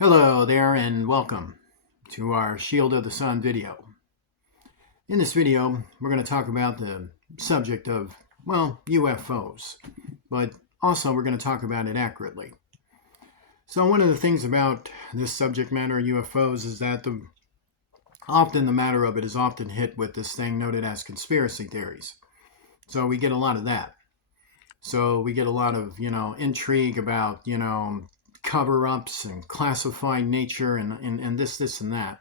Hello there and welcome to our Shield of the Sun video. In this video, we're going to talk about the subject of, UFOs, but also we're going to talk about it accurately. So one of the things about this subject matter, UFOs, is that often the matter of it is often hit with this thing noted as conspiracy theories. So we get a lot of that. So we get a lot of, intrigue about, cover-ups and classified nature and this and that.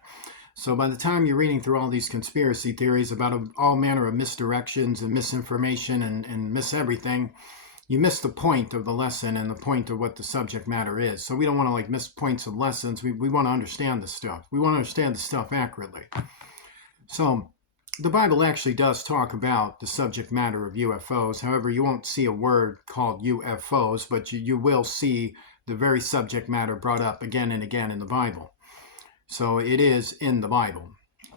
So by the time you're reading through all these conspiracy theories about all manner of misdirections and misinformation and miss everything, you miss the point of the lesson and the point of what the subject matter is. So we don't want to miss points of lessons. We want to understand the stuff. We want to understand the stuff accurately. So the Bible actually does talk about the subject matter of UFOs. However, you won't see a word called UFOs, but you will see the very subject matter brought up again and again in the Bible. So it is in the Bible.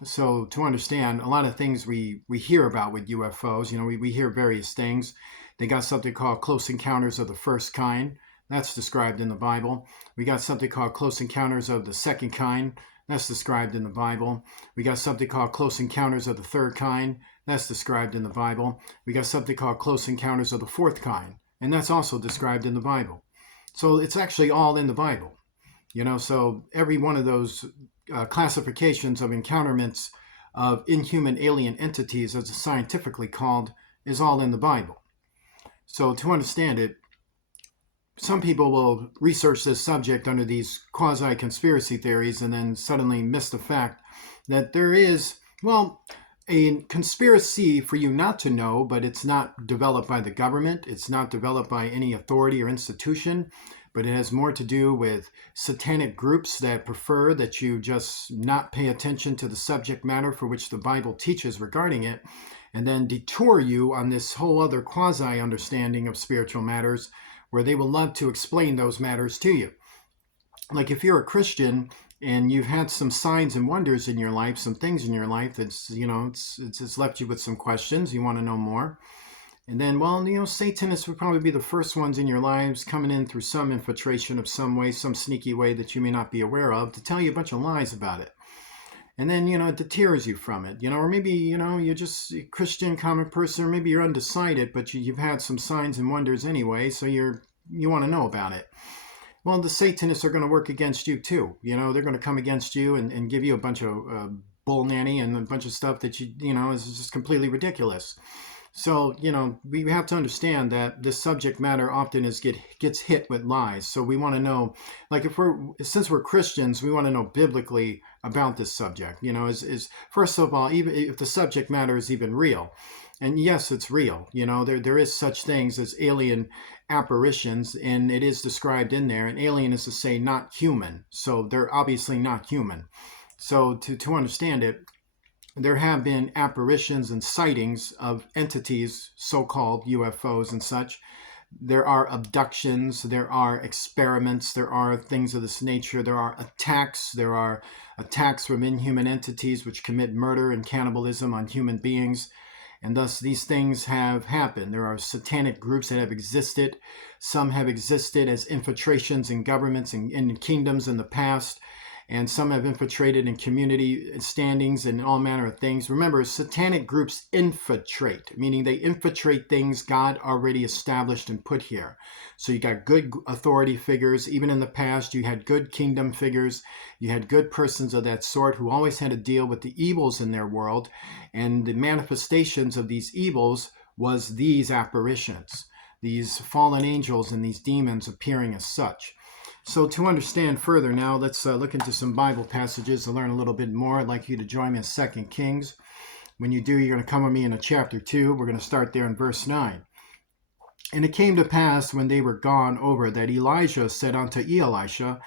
So to understand, a lot of things we hear about with UFOs, we hear various things. They got something called close encounters of the first kind. That's described in the Bible. We got something called close encounters of the second kind. That's described in the Bible. We got something called close encounters of the third kind. That's described in the Bible. We got something called close encounters of the fourth kind. And that's also described in the Bible. So it's actually all in the Bible. So every one of those classifications of encounterments of inhuman alien entities, as it's scientifically called, is all in the Bible. So to understand it, some people will research this subject under these quasi-conspiracy theories and then suddenly miss the fact that there is, a conspiracy for you not to know, but it's not developed by the government. It's not developed by any authority or institution, but it has more to do with satanic groups that prefer that you just not pay attention to the subject matter for which the Bible teaches regarding it, and then detour you on this whole other quasi-understanding of spiritual matters where they will love to explain those matters to you. Like if you're a Christian and you've had some signs and wonders in your life, some things in your life that's, it's left you with some questions, you want to know more. And then, Satanists would probably be the first ones in your lives coming in through some infiltration of some way, some sneaky way that you may not be aware of, to tell you a bunch of lies about it. And then, it deters you from it, or maybe, you're just a Christian common person, or maybe you're undecided, but you've had some signs and wonders anyway, so you want to know about it. Well, the Satanists are going to work against you too. They're going to come against you and give you a bunch of bull nanny and a bunch of stuff that is just completely ridiculous. So, we have to understand that this subject matter often gets hit with lies. So we want to know, since we're Christians, we want to know biblically about this subject. Is first of all, even if the subject matter is even real. And yes, it's real. There is such things as alien apparitions, and it is described in there. And alien is to say not human. So they're obviously not human. So to understand it, there have been apparitions and sightings of entities, so-called UFOs and such. There are abductions, there are experiments, there are things of this nature, there are attacks from inhuman entities which commit murder and cannibalism on human beings. And thus these things have happened. There are satanic groups that have existed. Some have existed as infiltrations in governments and in kingdoms in the past. And some have infiltrated in community standings and all manner of things. Remember, satanic groups infiltrate, meaning they infiltrate things God already established and put here. So you got good authority figures. Even in the past, you had good kingdom figures. You had good persons of that sort who always had to deal with the evils in their world. And the manifestations of these evils was these apparitions, these fallen angels and these demons appearing as such. So to understand further now, let's look into some Bible passages to learn a little bit more. I'd like you to join me in 2 Kings. When you do, you're going to come with me into chapter 2. We're going to start there in verse 9. And it came to pass when they were gone over that Elijah said unto Elisha,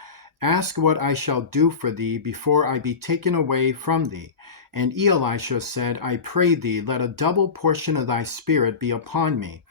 Ask what I shall do for thee before I be taken away from thee. And Elisha said, I pray thee, let a double portion of thy spirit be upon me.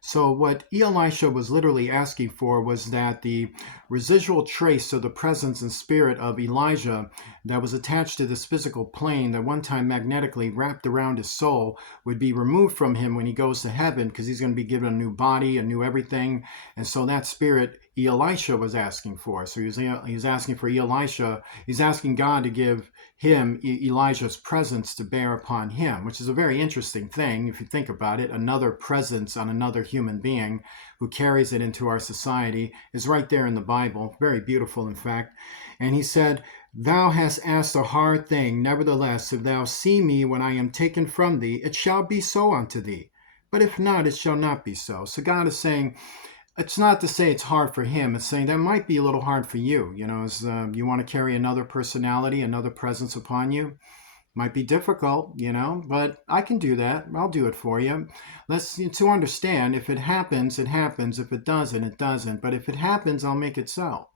So what Elisha was literally asking for was that the residual trace of the presence and spirit of Elijah that was attached to this physical plane that one time magnetically wrapped around his soul would be removed from him when he goes to heaven, because he's going to be given a new body, a new everything. And so that spirit, Elisha was asking for. So he was asking for Elisha. He's asking God to give him Elijah's presence to bear upon him, which is a very interesting thing if you think about it. Another presence on another human being who carries it into our society is right there in the Bible. Very beautiful, in fact. And he said, "Thou hast asked a hard thing. Nevertheless, if thou see me when I am taken from thee, it shall be so unto thee. But if not, it shall not be so." So God is saying, it's not to say it's hard for him. It's saying that might be a little hard for you. As you want to carry another personality, another presence upon you. Might be difficult, but I can do that. I'll do it for you. To understand, if it happens, it happens. If it doesn't, it doesn't. But if it happens, I'll make it so.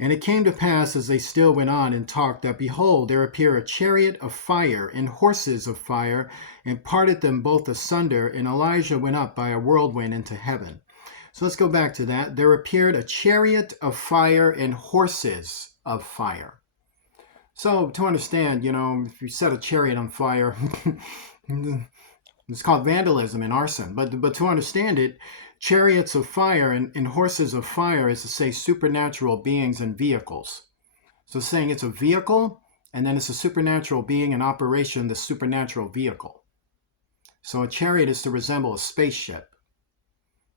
And it came to pass, as they still went on and talked, that behold, there appeared a chariot of fire and horses of fire, and parted them both asunder, and Elijah went up by a whirlwind into heaven. So let's go back to that. There appeared a chariot of fire and horses of fire. So to understand, if you set a chariot on fire, it's called vandalism and arson. But to understand it, chariots of fire and horses of fire is to say supernatural beings and vehicles. So saying it's a vehicle, and then it's a supernatural being in operation, the supernatural vehicle. So a chariot is to resemble a spaceship.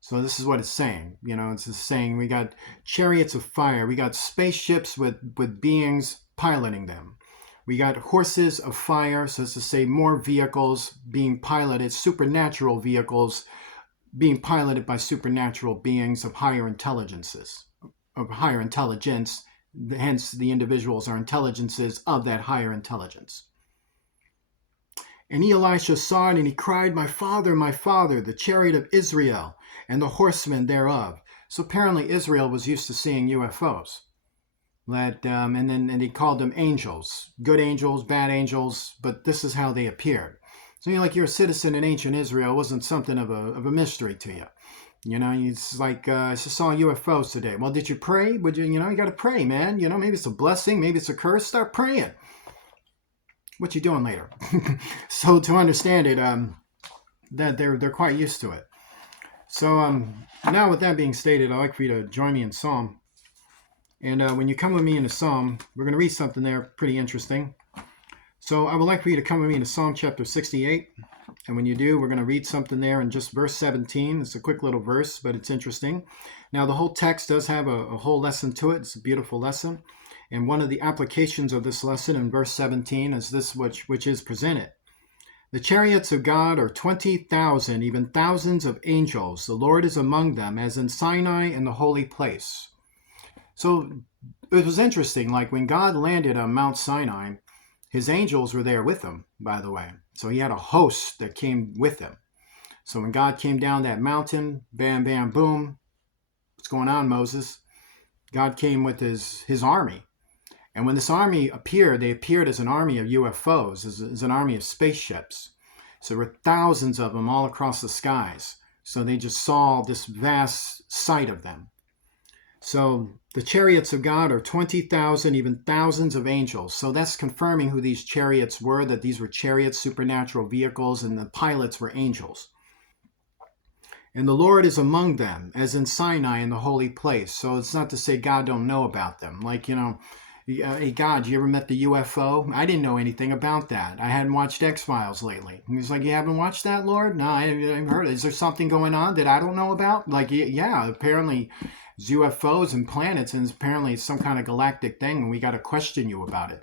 So this is what it's saying. It's saying we got chariots of fire. We got spaceships with beings piloting them. We got horses of fire, so it's to say more vehicles being piloted, supernatural vehicles being piloted by supernatural beings of higher intelligences, of higher intelligence. Hence, the individuals are intelligences of that higher intelligence. And Elisha saw it, and he cried, my father, the chariot of Israel, and the horsemen thereof." So apparently Israel was used to seeing UFOs. And he called them angels, good angels, bad angels, but this is how they appeared. So you're a citizen in ancient Israel. It wasn't something of a mystery to you. It's like, I just saw UFOs today. Well, did you pray? Would you got to pray, man. Maybe it's a blessing, maybe it's a curse. Start praying. What you doing later? So to understand it, that they're quite used to it. So now with that being stated, I'd like for you to join me in Psalm. And when you come with me into Psalm, we're going to read something there pretty interesting. So I would like for you to come with me into Psalm chapter 68. And when you do, we're going to read something there in just verse 17. It's a quick little verse, but it's interesting. Now, the whole text does have a whole lesson to it. It's a beautiful lesson. And one of the applications of this lesson in verse 17 is this which is presented. "The chariots of God are 20,000, even thousands of angels. The Lord is among them, as in Sinai in the holy place." So it was interesting, like when God landed on Mount Sinai, his angels were there with him, by the way. So he had a host that came with him. So when God came down that mountain, bam, bam, boom, what's going on, Moses? God came with his army. And when this army appeared, they appeared as an army of UFOs, as an army of spaceships. So there were thousands of them all across the skies. So they just saw this vast sight of them. So the chariots of God are 20,000, even thousands of angels. So that's confirming who these chariots were, that these were chariots, supernatural vehicles, and the pilots were angels. "And the Lord is among them, as in Sinai in the holy place." So it's not to say God don't know about them. Like, hey, God, you ever met the UFO? I didn't know anything about that. I hadn't watched X-Files lately. And he's like, you haven't watched that, Lord? No, I haven't heard it. Is there something going on that I don't know about? Like, yeah, apparently it's UFOs and planets, and apparently it's some kind of galactic thing, and we got to question you about it.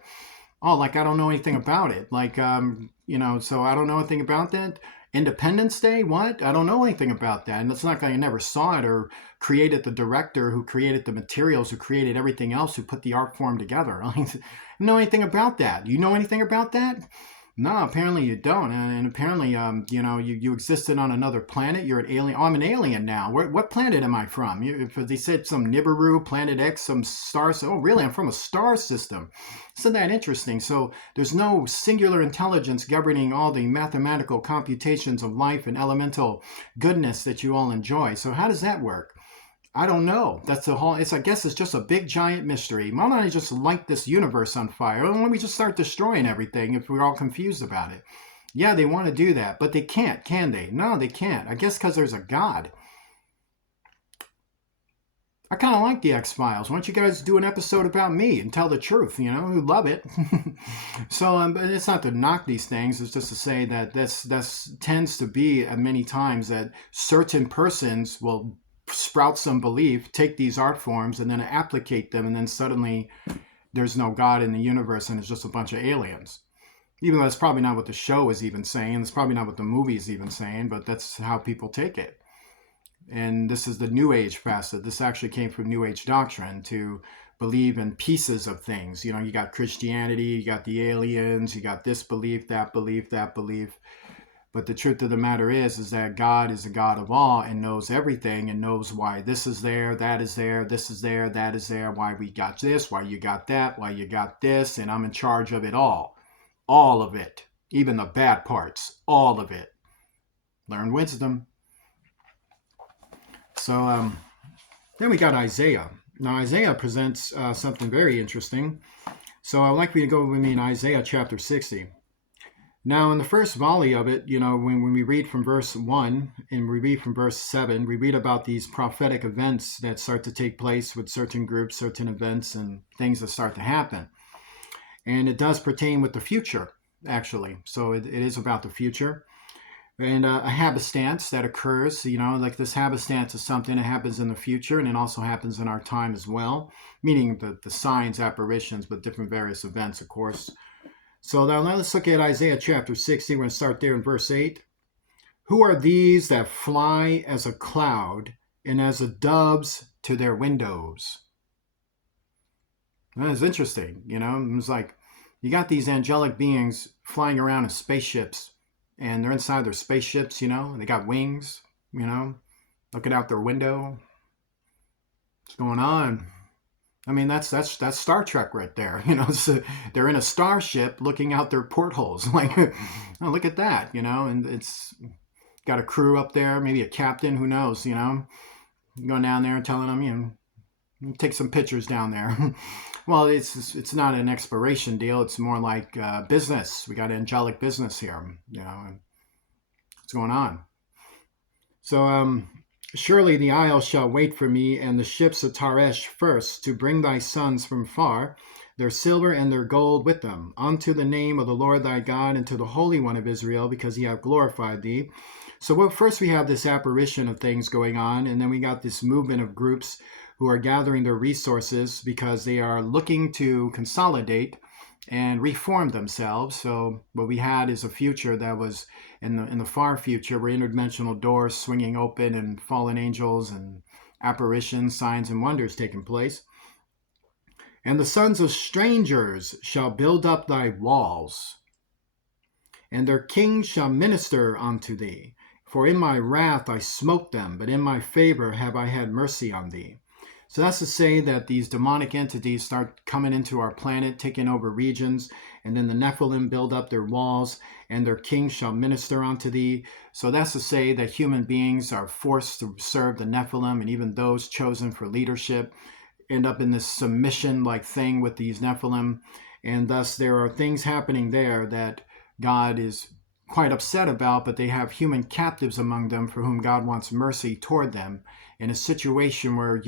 Oh, like I don't know anything about it. Like, so I don't know anything about that. Independence Day? What? I don't know anything about that. And it's not like I never saw it or created the director who created the materials, who created everything else, who put the art form together. I don't know anything about that. You know anything about that? No, apparently you don't. And apparently, you existed on another planet. You're an alien. Oh, I'm an alien now. What planet am I from? If they said some Nibiru, Planet X, some star. Oh, really? I'm from a star system. Isn't that interesting? So there's no singular intelligence governing all the mathematical computations of life and elemental goodness that you all enjoy. So how does that work? I don't know. That's the whole, I guess it's just a big giant mystery. Why don't I just light this universe on fire? Why don't we just start destroying everything if we're all confused about it? Yeah, they want to do that, but they can't, can they? No, they can't. I guess because there's a God. I kind of like the X-Files. Why don't you guys do an episode about me and tell the truth? You know, we love it. So, but it's not to knock these things. It's just to say that that's tends to be many times that certain persons will sprout some belief, take these art forms, and then applicate them, and then suddenly there's no God in the universe, and it's just a bunch of aliens. Even though that's probably not what the show is even saying, it's probably not what the movie is even saying, but that's how people take it. And this is the New Age facet. This actually came from New Age doctrine to believe in pieces of things. You know, you got Christianity, you got the aliens, you got this belief, that belief, that belief. But the truth of the matter is that God is a God of all and knows everything and knows why this is there, that is there, this is there, that is there, why we got this, why you got that, why you got this, and I'm in charge of it all. All of it. Even the bad parts. All of it. Learn wisdom. So then we got Isaiah. Now Isaiah presents something very interesting. So I'd like you to go with me in Isaiah chapter 60. Now in the first volley of it, you know, when we read from verse 1 and we read from verse 7, we read about these prophetic events that start to take place with certain groups, certain events, and things that start to happen. And it does pertain with the future, actually. So it is about the future. And a happenstance that occurs, you know, like this happenstance is something that happens in the future, and it also happens in our time as well, meaning the signs, apparitions, but different various events, of course. So now let's look at Isaiah chapter 60. We're going to start there in verse 8. Who are these that fly as a cloud and as the doves to their windows? That's interesting, you know. It's like you got these angelic beings flying around in spaceships, and they're inside their spaceships, you know, and they got wings, you know, looking out their window. What's going on? I mean, that's Star Trek right there, you know. So they're in a starship looking out their portholes, like, oh, look at that, you know, and it's got a crew up there, maybe a captain, who knows, you know, going down there and telling them, you know, take some pictures down there. Well, it's not an exploration deal. It's more like business. We got angelic business here, you know. What's going on? So, surely the isles shall wait for me, and the ships of Taresh first, to bring thy sons from far, their silver and their gold with them, unto the name of the Lord thy God, and to the Holy One of Israel, because he hath glorified thee. So first we have this apparition of things going on, and then we got this movement of groups who are gathering their resources because they are looking to consolidate and reform themselves. So what we had is a future that was in the far future, where interdimensional doors swinging open and fallen angels and apparitions, signs, and wonders taking place. And the sons of strangers shall build up thy walls, and their kings shall minister unto thee. For in my wrath I smote them, but in my favor have I had mercy on thee. So that's to say that these demonic entities start coming into our planet, taking over regions, and then the Nephilim build up their walls, and their kings shall minister unto thee. So that's to say that human beings are forced to serve the Nephilim, and even those chosen for leadership end up in this submission-like thing with these Nephilim. And thus there are things happening there that God is quite upset about, but they have human captives among them for whom God wants mercy toward them, in a situation where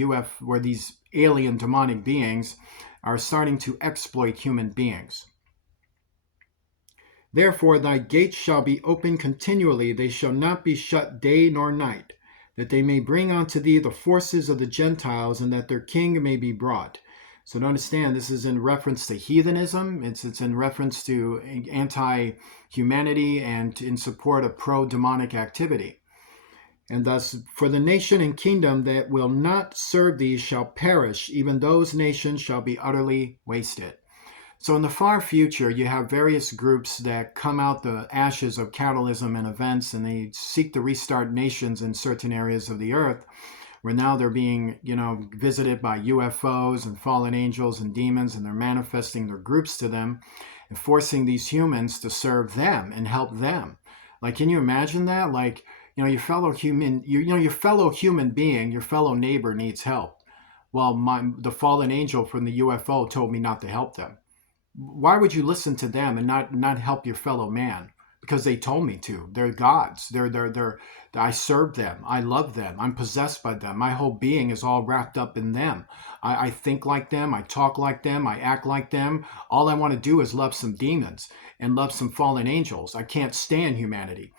these alien demonic beings are starting to exploit human beings. Therefore thy gates shall be open continually, they shall not be shut day nor night, that they may bring unto thee the forces of the Gentiles, and that their king may be brought. So to understand, this is in reference to heathenism. It's in reference to anti-humanity and in support of pro-demonic activity. And thus, for the nation and kingdom that will not serve thee shall perish, even those nations shall be utterly wasted. So in the far future, you have various groups that come out the ashes of catalysm and events, and they seek to restart nations in certain areas of the earth, where now they're being, you know, visited by UFOs and fallen angels and demons, and they're manifesting their groups to them and forcing these humans to serve them and help them. Like, can you imagine that? Like, you know, your fellow human being, your fellow neighbor needs help. Well, the fallen angel from the UFO told me not to help them. Why would you listen to them and not help your fellow man? because they told me to. They're gods. I serve them. I love them. I'm possessed by them. My whole being is all wrapped up in them. I think like them. I talk like them. I act like them. All I want to do is love some demons and love some fallen angels. I can't stand humanity.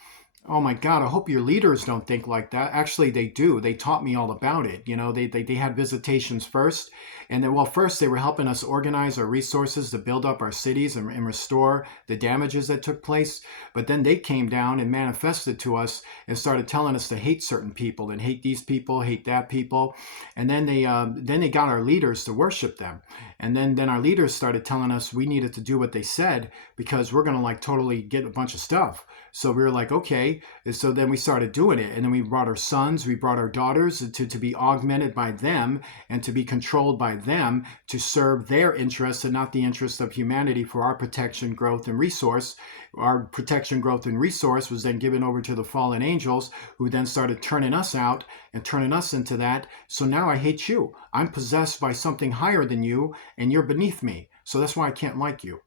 Oh my God, I hope your leaders don't think like that. Actually, they do. They taught me all about it. You know, they had visitations first. And then, well, first they were helping us organize our resources to build up our cities and restore the damages that took place. But then they came down and manifested to us and started telling us to hate certain people and hate these people, hate that people. And then they got our leaders to worship them. And then our leaders started telling us we needed to do what they said because we're going to like totally get a bunch of stuff. So we were like, okay. And so then we started doing it. And then we brought our sons, we brought our daughters to be augmented by them and to be controlled by them to serve their interests and not the interests of humanity for our protection, growth, and resource. Our protection, growth, and resource was then given over to the fallen angels who then started turning us out and turning us into that. So now I hate you. I'm possessed by something higher than you and you're beneath me. So that's why I can't like you.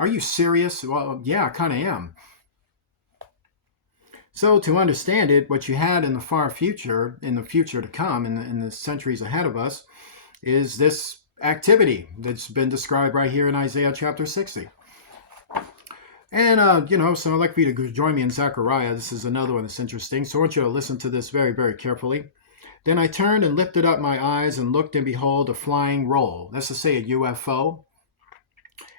Are you serious? Well, yeah, I kind of am. So to understand it, what you had in the far future, in the future to come, in the centuries ahead of us, is this activity that's been described right here in Isaiah chapter 60. And, so I'd like for you to join me in Zechariah. This is another one that's interesting. So I want you to listen to this very, very carefully. Then I turned and lifted up my eyes and looked, and behold, a flying roll. That's to say a UFO.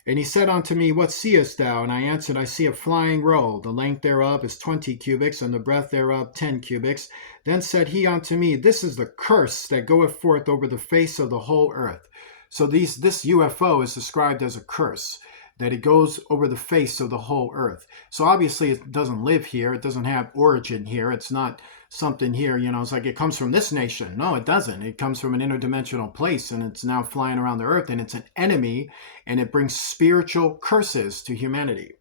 And he said unto me, What seest thou? And I answered, I see a flying roll. The length thereof is 20 cubits, and the breadth thereof 10 cubits. Then said he unto me, This is the curse that goeth forth over the face of the whole earth. So this UFO is described as a curse, that it goes over the face of the whole earth. So obviously it doesn't live here. It doesn't have origin here. It's not something here, it's like it comes from this nation. No, it doesn't. It comes from an interdimensional place, and it's now flying around the earth, and it's an enemy, and it brings spiritual curses to humanity.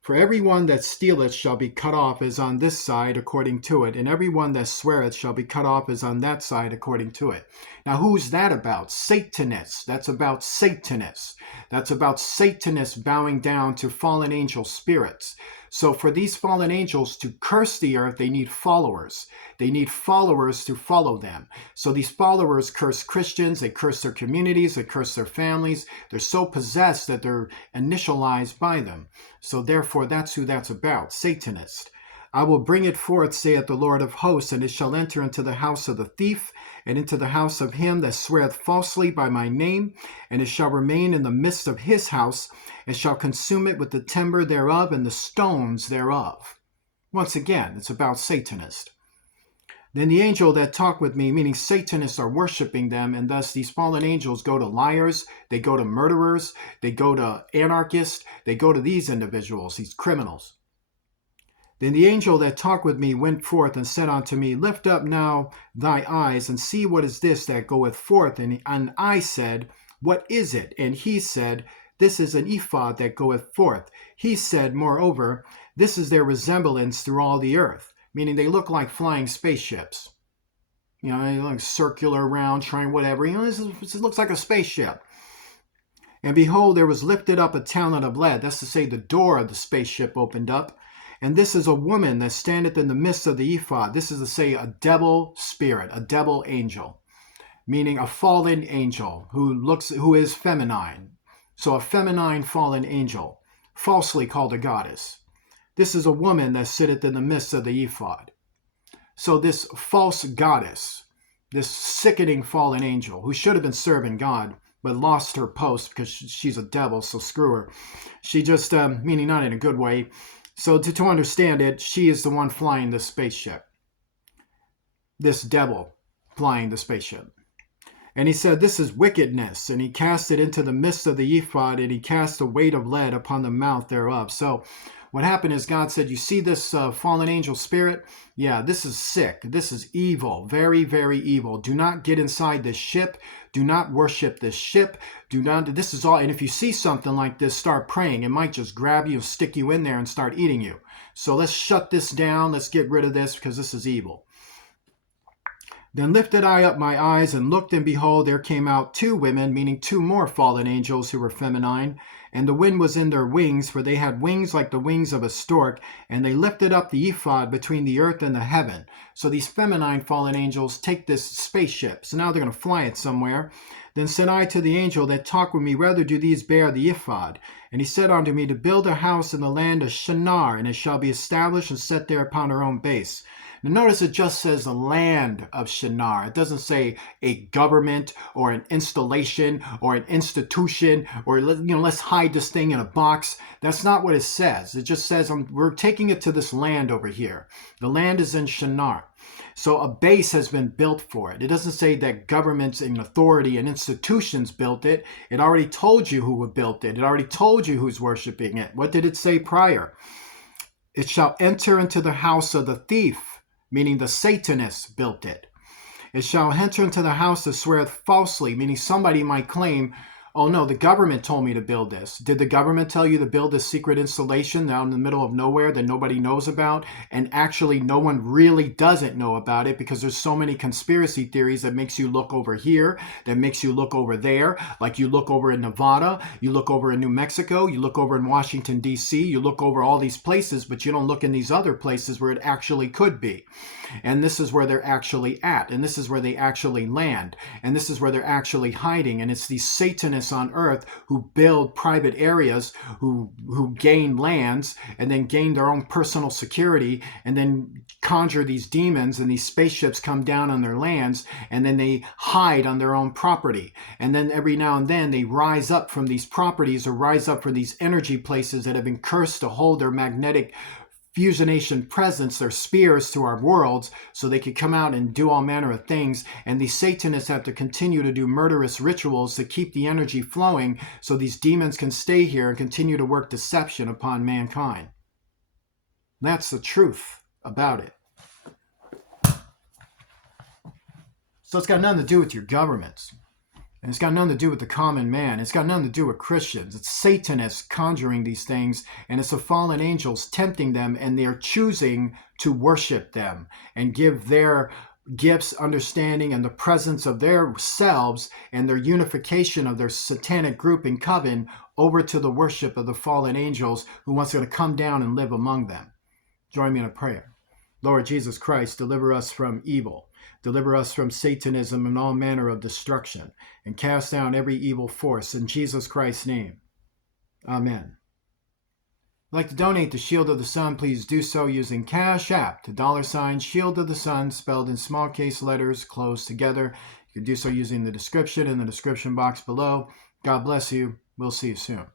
For every one that stealeth shall be cut off as on this side according to it, and every one that sweareth shall be cut off as on that side according to it. Now who's that about? Satanists. That's about Satanists. That's about Satanists bowing down to fallen angel spirits. So for these fallen angels to curse the earth, they need followers. They need followers to follow them. So these followers curse Christians, they curse their communities, they curse their families. They're so possessed that they're initialized by them. So therefore, that's who that's about, Satanist. I will bring it forth, saith the Lord of hosts, and it shall enter into the house of the thief, and into the house of him that sweareth falsely by my name, and it shall remain in the midst of his house, and shall consume it with the timber thereof and the stones thereof. Once again, it's about Satanist. Then the angel that talked with me, meaning Satanists are worshiping them, and thus these fallen angels go to liars, they go to murderers, they go to anarchists, they go to these individuals, these criminals. Then the angel that talked with me went forth and said unto me, Lift up now thy eyes, and see what is this that goeth forth. And I said, What is it? And he said, This is an ephod that goeth forth. He said, Moreover, this is their resemblance through all the earth, meaning they look like flying spaceships. They look circular, round, trying whatever. This looks like a spaceship. And behold, there was lifted up a talent of lead. That's to say, the door of the spaceship opened up. And this is a woman that standeth in the midst of the ephod. This is to say a devil spirit, a devil angel, meaning a fallen angel who is feminine. So a feminine fallen angel, falsely called a goddess. This is a woman that sitteth in the midst of the ephod. So this false goddess, this sickening fallen angel, who should have been serving God, but lost her post because she's a devil, so screw her. She just, meaning not in a good way. So to understand it, she is the one flying the spaceship. This devil flying the spaceship. And he said, This is wickedness. And he cast it into the midst of the ephod, and he cast a weight of lead upon the mouth thereof. So what happened is God said, you see this fallen angel spirit? Yeah, this is sick. This is evil. Very, very evil. Do not get inside this ship. Do not worship this ship. This is all. And if you see something like this, start praying. It might just grab you, stick you in there, and start eating you. So let's shut this down. Let's get rid of this because this is evil. Then lifted I up my eyes and looked, and behold, there came out 2 women, meaning 2 more fallen angels who were feminine. And the wind was in their wings, for they had wings like the wings of a stork, and they lifted up the ephod between the earth and the heaven. So these feminine fallen angels take this spaceship. So now they're going to fly it somewhere. Then said I to the angel that talked with me, Rather do these bear the ephod. And he said unto me, To build a house in the land of Shinar, and it shall be established and set there upon her own base. Now notice it just says the land of Shinar. It doesn't say a government or an installation or an institution or, let's hide this thing in a box. That's not what it says. It just says we're taking it to this land over here. The land is in Shinar. So a base has been built for it. It doesn't say that governments and authority and institutions built it. It already told you who built it. It already told you who's worshiping it. What did it say prior? It shall enter into the house of the thief, meaning the Satanists built it. It shall enter into the house that sweareth falsely, meaning somebody might claim, oh no, the government told me to build this. Did the government tell you to build this secret installation down in the middle of nowhere that nobody knows about? And actually no one really doesn't know about it because there's so many conspiracy theories that makes you look over here, that makes you look over there. Like you look over in Nevada, you look over in New Mexico, you look over in Washington, D.C., you look over all these places, but you don't look in these other places where it actually could be. And this is where they're actually at. And this is where they actually land. And this is where they're actually hiding. And it's these Satanists on earth who build private areas, who gain lands, and then gain their own personal security, and then conjure these demons, and these spaceships come down on their lands, and then they hide on their own property. And then every now and then they rise up from these properties or rise up from these energy places that have been cursed to hold their magnetic fusionation presence, their spears to our worlds, so they could come out and do all manner of things. And these Satanists have to continue to do murderous rituals to keep the energy flowing so these demons can stay here and continue to work deception upon mankind. That's the truth about it. So it's got nothing to do with your governments. And it's got nothing to do with the common man. It's got nothing to do with Christians. It's Satanists conjuring these things, and it's the fallen angels tempting them, and they're choosing to worship them and give their gifts, understanding, and the presence of their selves and their unification of their satanic group and coven over to the worship of the fallen angels who wants to come down and live among them. Join me in a prayer. Lord Jesus Christ, deliver us from evil. Deliver us from Satanism and all manner of destruction, and cast down every evil force in Jesus Christ's name. Amen. If you'd like to donate to Shield of the Sun, please do so using Cash App to $ Shield of the Sun, spelled in small case letters, closed together. You can do so using the description in the description box below. God bless you. We'll see you soon.